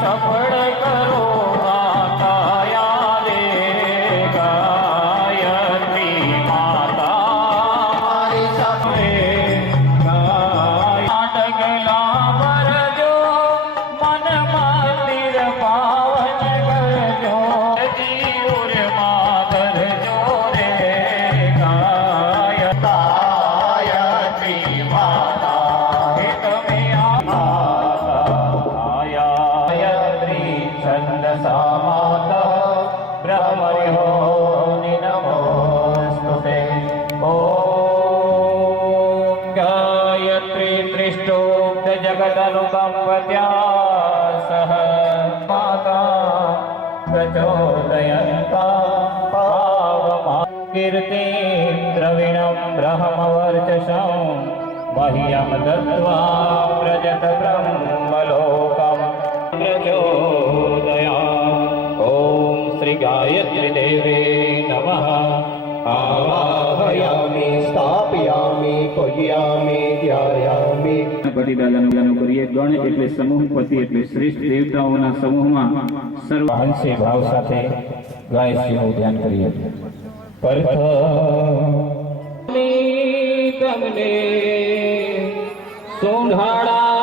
સફળ કરો આ કાયા રે ગાયત્રી માતા મારી સફળે ગાય ડગલા ભરજો મન મંદિર પાવન કરજો જીવર માધર જો રે ગાયત્રી માતા હે તમે છંદસા માતા બ્રહ્મર્યોનિ નમોસ્તુતે ઓમ ગાયત્રી ત્રિષ્ટોક્ત જગદનુકંપત્યા સહ માતા પ્રચોદયન્તા પાવમા કીર્તિં દ્રવિણં બ્રહ્મવર્ચસં મહ્યં દત્ત્વા પ્રજત બ્રહ્મલોકम् પ્રચોદયાत् ઓમ શ્રી ગાયત્રી દેવે નમઃ આવાહયામિ સ્થાપયામિ પૂજયામિ ધ્યાયામિ ગણપતિ દાદાનું કરીએ. ગણ એટલે સમૂહ, પતિ એટલે શ્રેષ્ઠ દેવતાઓના સમૂહમાં સર્વ હંસે ભાવ સાથે ગાયત્રીનું ધ્યાન કરીએ. તમને સોંઢાડા